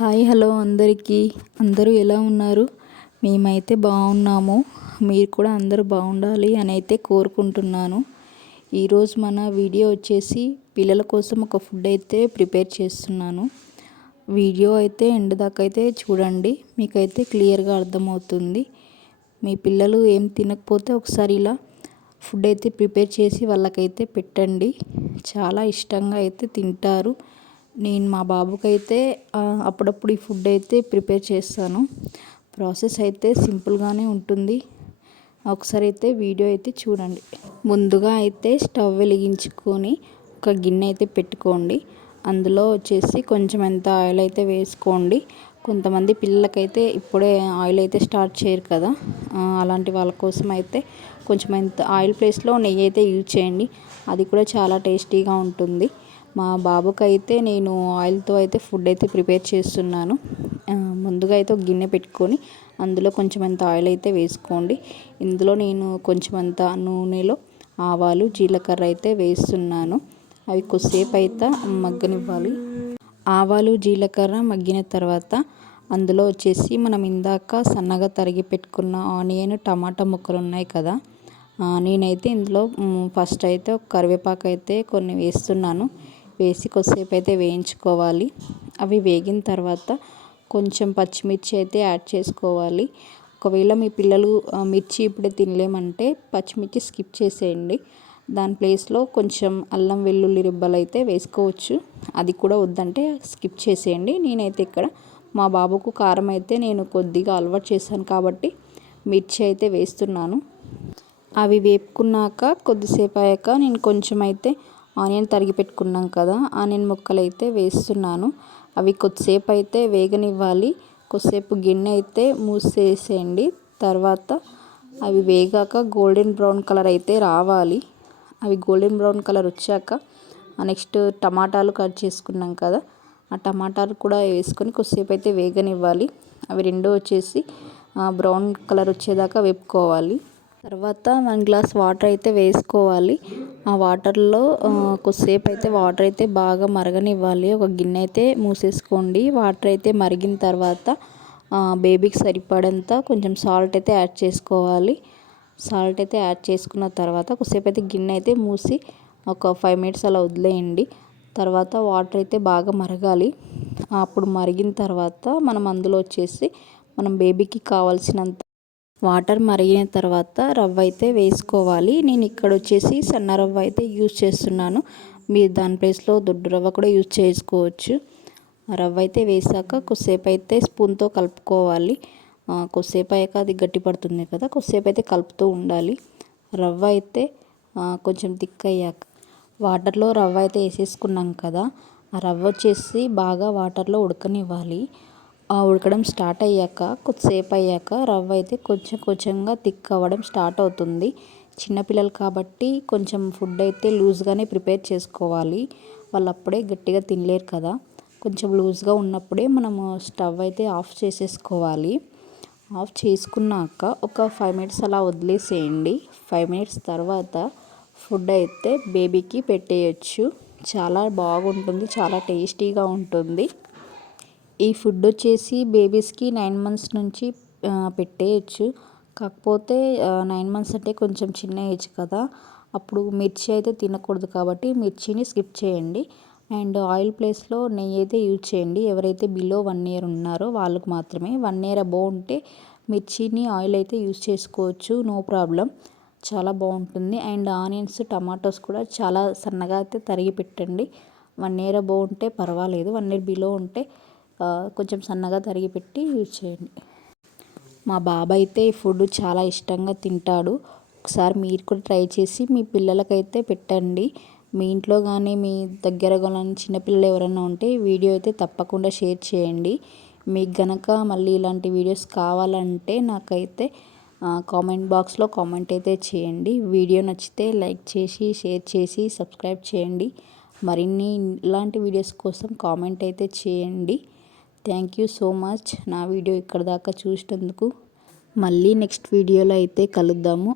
Hi hello అందరికీ. అందరూ ఎలా ఉన్నారు? మేమైతే బాగున్నాము. మీరు కూడా అందరూ బాగుండాలి అని అయితే కోరుకుంటున్నాను. ఈరోజు మన వీడియో వచ్చేసి పిల్లల కోసం ఒక ఫుడ్ అయితే ప్రిపేర్ చేస్తున్నాను. వీడియో అయితే ఎండ్ దాకా అయితే చూడండి. మీకైతే క్లియర్గా అర్థమవుతుంది. మీ పిల్లలు ఏం తినకపోతే ఒకసారి ఇలా ఫుడ్ అయితే ప్రిపేర్ చేసి వాళ్ళకైతే పెట్టండి. చాలా ఇష్టంగా అయితే తింటారు. నేను మా బాబుకైతే అప్పుడప్పుడు ఈ ఫుడ్ అయితే ప్రిపేర్ చేస్తాను. ప్రాసెస్ అయితే సింపుల్గానే ఉంటుంది. ఒకసారి అయితే వీడియో అయితే చూడండి. ముందుగా అయితే స్టవ్ వెలిగించుకొని ఒక గిన్నె అయితే పెట్టుకోండి. అందులో వచ్చేసి కొంచెం ఎంత ఆయిల్ అయితే వేసుకోండి. కొంతమంది పిల్లలకైతే ఇప్పుడే ఆయిల్ అయితే స్టార్ట్ చేయరు కదా. అలాంటి వాళ్ళ కోసం అయితే కొంచెం ఎంత ఆయిల్ ప్లేస్లో నెయ్యి అయితే యూజ్ చేయండి. అది కూడా చాలా టేస్టీగా ఉంటుంది. మా బాబుకి అయితే నేను ఆయిల్తో అయితే ఫుడ్ అయితే ప్రిపేర్ చేస్తున్నాను. ముందుగా అయితే ఒక గిన్నె పెట్టుకొని అందులో కొంచెం అంత ఆయిల్ అయితే వేసుకోండి. ఇందులో నేను కొంచెం అంత నూనెలో ఆవాలు జీలకర్ర అయితే వేస్తున్నాను. అవి కొద్దిసేపు అయితే మగ్గనివ్వాలి. ఆవాలు జీలకర్ర మగ్గిన తర్వాత అందులో వచ్చేసి మనం ఇందాక సన్నగా తరిగి పెట్టుకున్న ఆనియన్ టమాటా ముక్కలు ఉన్నాయి కదా నేనైతే ఇందులో ఫస్ట్ అయితే ఒక కరివేపాకు అయితే కొన్ని వేస్తున్నాను. వేసి కొద్దిసేపు అయితే వేయించుకోవాలి. అవి వేగిన తర్వాత కొంచెం పచ్చిమిర్చి అయితే యాడ్ చేసుకోవాలి. ఒకవేళ మీ పిల్లలు మిర్చి ఇప్పుడే తినలేమంటే పచ్చిమిర్చి స్కిప్ చేసేయండి. దాని ప్లేస్లో కొంచెం అల్లం వెల్లుల్లి రిబ్బలు అయితే వేసుకోవచ్చు. అది కూడా వద్దంటే స్కిప్ చేసేయండి. నేనైతే ఇక్కడ మా బాబుకు కారం అయితే నేను కొద్దిగా అలవాటు చేశాను కాబట్టి మిర్చి అయితే వేస్తున్నాను. అవి వేపుకున్నాక కొద్దిసేపు అయ్యాక నేను కొంచెం అయితే ఆనియన్ తరిగి పెట్టుకున్నాం కదా ఆనియన్ ముక్కలు అయితే వేస్తున్నాను. అవి కొద్దిసేపు అయితే వేగనివ్వాలి. కొద్దిసేపు గిన్నె అయితే మూసేసేయండి. తర్వాత అవి వేగాక గోల్డెన్ బ్రౌన్ కలర్ అయితే రావాలి. అవి గోల్డెన్ బ్రౌన్ కలర్ వచ్చాక నెక్స్ట్ టమాటాలు కట్ చేసుకున్నాం కదా ఆ టమాటాలు కూడా వేసుకొని కొద్దిసేపు అయితే వేగనివ్వాలి. అవి రెండో వచ్చేసి బ్రౌన్ కలర్ వచ్చేదాకా వేపుకోవాలి. తర్వాత వన్ గ్లాస్ వాటర్ అయితే వేసుకోవాలి. ఆ వాటర్లో కొద్దిసేపు అయితే వాటర్ అయితే బాగా మరగనివ్వాలి. ఒక గిన్నె అయితే మూసేసుకోండి. వాటర్ అయితే మరిగిన తర్వాత బేబీకి సరిపడంత కొంచెం సాల్ట్ అయితే యాడ్ చేసుకోవాలి. సాల్ట్ అయితే యాడ్ చేసుకున్న తర్వాత కొద్దిసేపు అయితే గిన్నె అయితే మూసి ఒక ఫైవ్ మినిట్స్ అలా వదిలేయండి. తర్వాత వాటర్ అయితే బాగా మరగాలి. అప్పుడు మరిగిన తర్వాత మనం అందులో వచ్చేసి మనం బేబీకి కావాల్సినంత వాటర్ మరిగిన తర్వాత రవ్వ అయితే వేసుకోవాలి. నేను ఇక్కడ వచ్చేసి సన్న రవ్వ అయితే యూజ్ చేస్తున్నాను. మీరు దాని ప్లేస్లో దొడ్డు రవ్వ కూడా యూజ్ చేసుకోవచ్చు. రవ్వ అయితే వేసాక కొద్దిసేపు అయితే స్పూన్తో కలుపుకోవాలి. కొద్దిసేపు అయ్యాక అది గట్టి పడుతుంది కదా కొద్దిసేపు అయితే కలుపుతూ ఉండాలి. రవ్వ అయితే కొంచెం థిక్ అయ్యాక. వాటర్లో రవ్వ అయితే వేసేసుకున్నాం కదా ఆ రవ్వ వచ్చేసి బాగా వాటర్లో ఉడకనివ్వాలి. ఉడకడం స్టార్ట్ అయ్యాక కొద్దిసేపు అయ్యాక రవ్వ అయితే కొంచెం కొంచెంగా థిక్ అవ్వడం స్టార్ట్ అవుతుంది. చిన్నపిల్లలు కాబట్టి కొంచెం ఫుడ్ అయితే లూజ్గానే ప్రిపేర్ చేసుకోవాలి. వాళ్ళు అప్పుడే గట్టిగా తినలేరు కదా. కొంచెం లూజ్గా ఉన్నప్పుడే మనము స్టవ్ అయితే ఆఫ్ చేసేసుకోవాలి. ఆఫ్ చేసుకున్నాక ఒక ఫైవ్ మినిట్స్ అలా వదిలేసేయండి. ఫైవ్ మినిట్స్ తర్వాత ఫుడ్ అయితే బేబీకి పెట్టేయచ్చు. చాలా బాగుంటుంది చాలా టేస్టీగా ఉంటుంది. ఈ ఫుడ్ వచ్చేసి బేబీస్కి నైన్ మంత్స్ నుంచి పెట్టేయచ్చు. కాకపోతే నైన్ మంత్స్ అంటే కొంచెం చిన్న ఏజ్ కదా. అప్పుడు మిర్చి అయితే తినకూడదు కాబట్టి మిర్చిని స్కిప్ చేయండి. అండ్ ఆయిల్ ప్లేస్లో నెయ్యి అయితే యూజ్ చేయండి. ఎవరైతే బిలో వన్ ఇయర్ ఉన్నారో వాళ్ళకు మాత్రమే. వన్ ఇయర్ అబో ఉంటే మిర్చిని ఆయిల్ అయితే యూజ్ చేసుకోవచ్చు. No problem. చాలా బాగుంటుంది. అండ్ ఆనియన్స్ టమాటోస్ కూడా చాలా సన్నగా అయితే తరిగి పెట్టండి. వన్ ఇయర్ అబో ఉంటే పర్వాలేదు. వన్ ఇయర్ బిలో ఉంటే కొంచెం సన్నగా తరిగి పెట్టి యూజ్ చేయండి. మా బాబాయ్ అయితే ఈ ఫుడ్ చాలా ఇష్టంగా తింటాడు. ఒకసారి మీరు కూడా ట్రై చేసి మీ పిల్లలకైతే పెట్టండి. మీ ఇంట్లో కానీ మీ దగ్గర కానీ చిన్నపిల్లలు ఎవరైనా ఉంటే వీడియో అయితే తప్పకుండా షేర్ చేయండి. మీకు గనక మళ్ళీ ఇలాంటి వీడియోస్ కావాలంటే నాకైతే కామెంట్ బాక్స్లో కామెంట్ అయితే చేయండి. వీడియో నచ్చితే లైక్ చేసి షేర్ చేసి సబ్స్క్రైబ్ చేయండి. మరిన్ని ఇలాంటి వీడియోస్ కోసం కామెంట్ అయితే చేయండి. థ్యాంక్ యూ సో మచ్ నా వీడియో ఇక్కడ దాకా చూసినందుకు మళ్ళీ నెక్స్ట్ వీడియోలో అయితే కలుద్దాము.